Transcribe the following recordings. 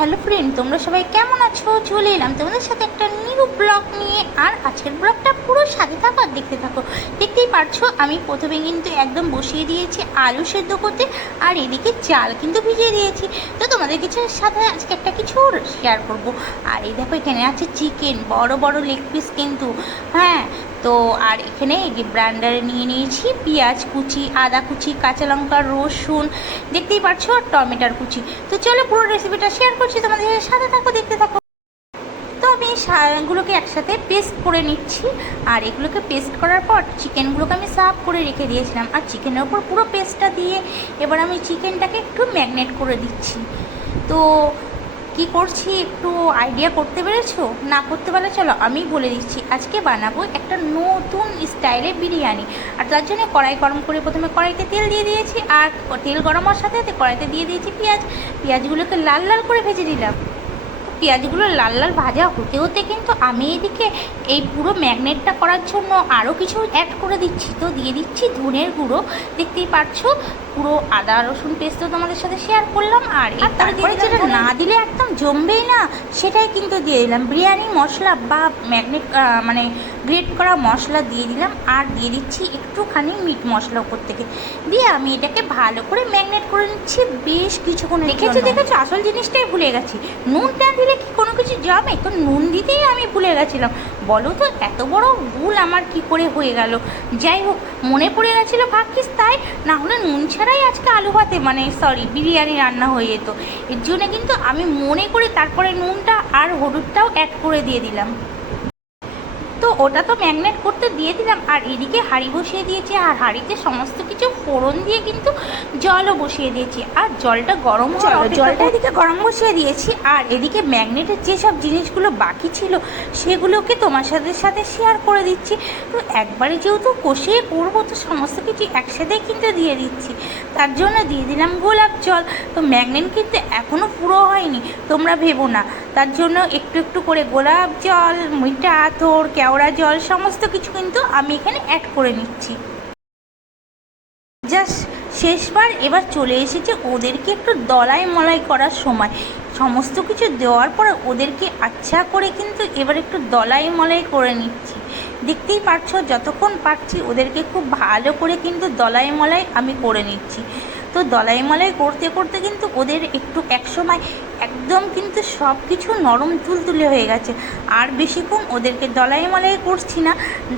Hello friend, তোমরা সবাই কেমন আছো? চলে এলাম তোমাদের সাথে একটা নিউ ব্লগ নিয়ে। আর আজকের ব্লগটা পুরো সাথে থাকো আর দেখতে থাকো। দেখতেই পারছো আমি প্রথমে কিন্তু একদম বসিয়ে দিয়েছি আলু সেদ্ধ করতে, আর এদিকে চাল কিন্তু ভিজিয়ে দিয়েছি। তো তোমাদের কিছু সাথে আজকে একটা কিছু শেয়ার করব। আর এই দেখো এখানে আছে চিকেন, বড় বড় লেগ পিস কিন্তু, হ্যাঁ। তো আর এখানে ব্লেন্ডারে নিয়ে নিয়েছি পেঁয়াজ কুচি, আদা কুচি, কাঁচা লঙ্কা, রসুন, দেখতেই পাচ্ছো, আর টমেটোর কুচি। তো চলো পুরো রেসিপিটা শেয়ার করছি তোমাদের সাথে থাকো, দেখতে থাকো। তো আমি এগুলোকে একসাথে পেস্ট করে নিচ্ছি। আর এগুলোকে পেস্ট করার পর চিকেনগুলোকে আমি সার্ভ করে রেখে দিয়েছিলাম, আর চিকেনের ওপর পুরো পেস্টটা দিয়ে এবার আমি চিকেনটাকে একটু ম্যারিনেট করে দিচ্ছি। তো কি করছি একটু আইডিয়া করতে পেরেছো? না করতে পারলে চলো আমি বলে দিচ্ছি। আজকে বানাবো একটা নতুন স্টাইলে বিরিয়ানি। আর তার জন্য কড়াই গরম করে প্রথমে কড়াইতে তেল দিয়ে দিয়েছি, আর তেল গরম হওয়ার সাথে সাথে কড়াইতে দিয়ে দিয়েছি পেঁয়াজগুলোকে লাল লাল করে ভেজে দিলাম। পেঁয়াজগুলো লাল লাল ভাজা হতে হতে কিন্তু আমি এদিকে এই পুরো ম্যাগনেটটা করার জন্য আরও কিছু অ্যাড করে দিচ্ছি। তো দিয়ে দিচ্ছি ধনের গুঁড়ো, দেখতেই পাচ্ছো, পুরো আদা রসুন পেস্ট তো তোমাদের সাথে শেয়ার করলাম। আর তারপরে যেটা না দিলে একদম জমবেই না, সেটাই কিন্তু দিয়ে দিলাম বিরিয়ানি মশলা বা ম্যাগনেট মানে গ্রেট করা মশলা দিয়ে দিলাম। আর দিয়ে দিচ্ছি একটুখানি মিট মশলা উপর থেকে দিয়ে আমি এটাকে ভালো করে ম্যাগনেট করে নিচ্ছি বেশ কিছুক্ষণ। দেখেছো আসল জিনিসটাই ভুলে গেছি, নুনটা দিলে কি কোনো কিছু জমে? তো নুন দিতেই আমি ভুলে গেছিলাম। বলো তো এত বড় ভুল আমার কি করে হয়ে গেল। যাই হোক, মনে পড়ে গেছিলো ভাগ্যিস, তাই না হলে নুন ছাড়াই আজকে আলু ভাতে বিরিয়ানি রান্না হয়ে যেত। এর জন্য কিন্তু আমি মনে করে তারপরে নুনটা আর হলুদটাও অ্যাড করে দিয়ে দিলাম। তো ওটা তো ম্যাগনেট করতে দিয়ে দিলাম। আর এদিকে হাঁড়ি বসিয়ে দিয়েছি, আর হাঁড়িতে সমস্ত কিছু ফোড়ন দিয়ে কিন্তু জলও বসিয়ে দিয়েছি। আর জলটা গরম জলটা এদিকে গরম বসিয়ে দিয়েছি। আর এদিকে ম্যাগনেটের যেসব জিনিসগুলো বাকি ছিল সেগুলোকে তোমার সাথে শেয়ার করে দিচ্ছি। তো একবারে যেহেতু কষিয়ে করবো, তো সমস্ত কিছু একসাথেই কিন্তু দিয়ে দিচ্ছি। তার জন্য দিয়ে দিলাম গোলাপ জল। তো ম্যাগনেট কিন্তু এখনও পুরো হয়নি, তোমরা ভেবো না। তার জন্য একটু একটু করে গোলাপ জল, মিঠা আতর, কেওড়া জল সমস্ত কিছু কিন্তু আমি এখানে অ্যাড করে নিচ্ছি। জাস্ট শেষবার এবার চলে এসেছে ওদেরকে একটু দলাই মলাই করার সময়। সমস্ত কিছু দেওয়ার পরে ওদেরকে আচ্ছা করে কিন্তু এবার একটু দলাই মলাই করে নিচ্ছি। দেখতেই পারছো যতক্ষণ পারছি ওদেরকে খুব ভালো করে কিন্তু দলাই মলাই আমি করে নিচ্ছি। তো দলাই মলাই করতে করতে কিন্তু ওদের একটু একসময় একদম কিন্তু সব কিছু নরম তুলতুলে হয়ে গেছে। আর বেশিক্ষণ ওদেরকে দলাই মলাই করছি না,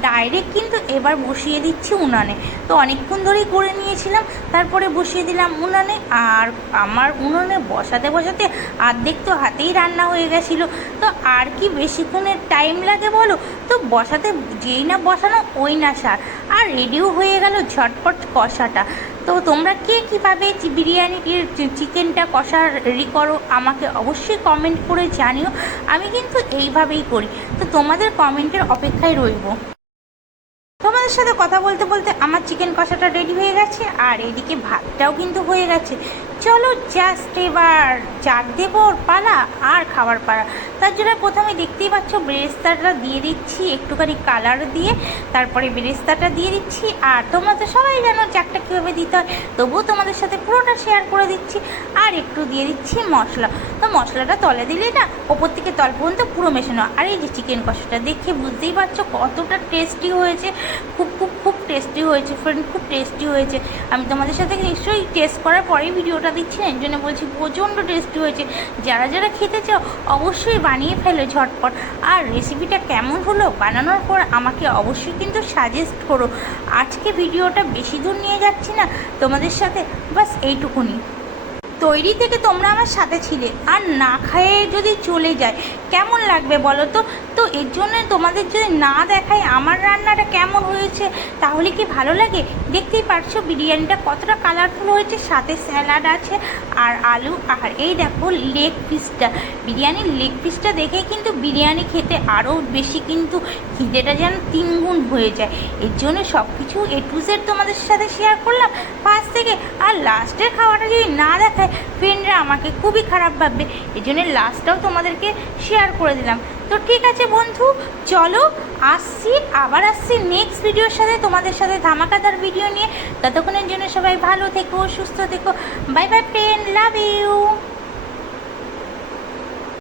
ডাইরেক্ট কিন্তু এবার বসিয়ে দিচ্ছি উনানে। তো অনেকক্ষণ ধরেই করে নিয়েছিলাম, তারপরে বসিয়ে দিলাম উনানে। আর আমার উনানে বসাতে বসাতে অর্ধেক তো হাতেই রান্না হয়ে গেছিলো। তো আর কি বেশিক্ষণের টাইম লাগে বলো? তো বসাতে যেই না বসানো ওই না সার, আর রেডিও হয়ে গেল ঝটপট কষাটা। তো তোমরা কে কীভাবে বিরিয়ানির চিকেনটা কষা রেডি করো আমাকে অবশ্যই কমেন্ট করে জানিও। আমি কিন্তু এইভাবেই করি। তো তোমাদের কমেন্টের অপেক্ষায় রইব। তোমাদের সাথে কথা বলতে বলতে আমার চিকেন কষাটা রেডি হয়ে গেছে, আর এদিকে ভাতটাও কিন্তু হয়ে গেছে। চলো জাস্ট এবার চার দেবর পালা আর খাবার পালা। তার জন্য প্রথমে দেখতেই পাচ্ছ বেরেস্তাটা দিয়ে দিচ্ছি একটুখানি কালার দিয়ে, তারপরে বেরেস্তাটা দিয়ে দিচ্ছি। আর তোমরা তো সবাই জানো চারটা কীভাবে দিতে হয়, তবুও তোমাদের সাথে পুরোটা শেয়ার করে দিচ্ছি। আর একটু দিয়ে দিচ্ছি মশলা। তো মশলাটা তলে দিলে না ওপর থেকে তল পর্যন্ত পুরো মেশানো। আর এই যে চিকেন কষাটা দেখে বুঝতেই পারছো কতটা টেস্টি হয়েছে। খুব খুব খুব টেস্টি হয়েছে ফ্রেন্ড, খুব টেস্টি হয়েছে। আমি তোমাদের সাথে নিশ্চয়ই টেস্ট করার পরেই ভিডিওটা দিচ্ছি, এর জন্য বলছি প্রচণ্ড টেস্টি হয়েছে। যারা যারা খেতে চাও অবশ্যই বানিয়ে ফেলো ঝটপট। আর রেসিপিটা কেমন হলো বানানোর পর আমাকে অবশ্যই কিন্তু সাজেস্ট করো। আজকে ভিডিওটা বেশি দূর নিয়ে যাচ্ছি না তোমাদের সাথে, বাস এইটুকুনি। তৈরি থেকে তোমরা আমার সাথে ছিলে, আর না খেয়ে যদি চলে যায় কেমন লাগবে বলো তো? তো এর জন্য তোমাদের যদি না দেখায় আমার রান্নাটা কেমন হয়েছে তাহলে কি ভালো লাগে? দেখতেই পারছো বিরিয়ানিটা কতটা কালারফুল হয়েছে, সাথে স্যালাড আছে আর আলু। আর এই দেখো লেগ পিসটা, বিরিয়ানির লেগ পিসটা দেখে কিন্তু বিরিয়ানি খেতে আরও বেশি কিন্তু খিদেটা যেন 3 গুণ হয়ে যায়। এর জন্য সব কিছু A to Z তোমাদের সাথে শেয়ার করলাম ফার্স্ট থেকে। আর লাস্টের খাওয়াটা যদি না দেখায় ফ্রেন্ডরা আমাকে খুবই খারাপ ভাববে, এই জন্য লাস্টটাও তোমাদেরকে শেয়ার করে দিলাম। তো ঠিক আছে বন্ধু, চলো আবার আসছি নেক্সট ভিডিওর সাথে, তোমাদের সাথে ধামাকাদার ভিডিও নিয়ে। ততক্ষণের জন্য সবাই ভালো থেকো, সুস্থ থেকো। Bye bye friend, love you.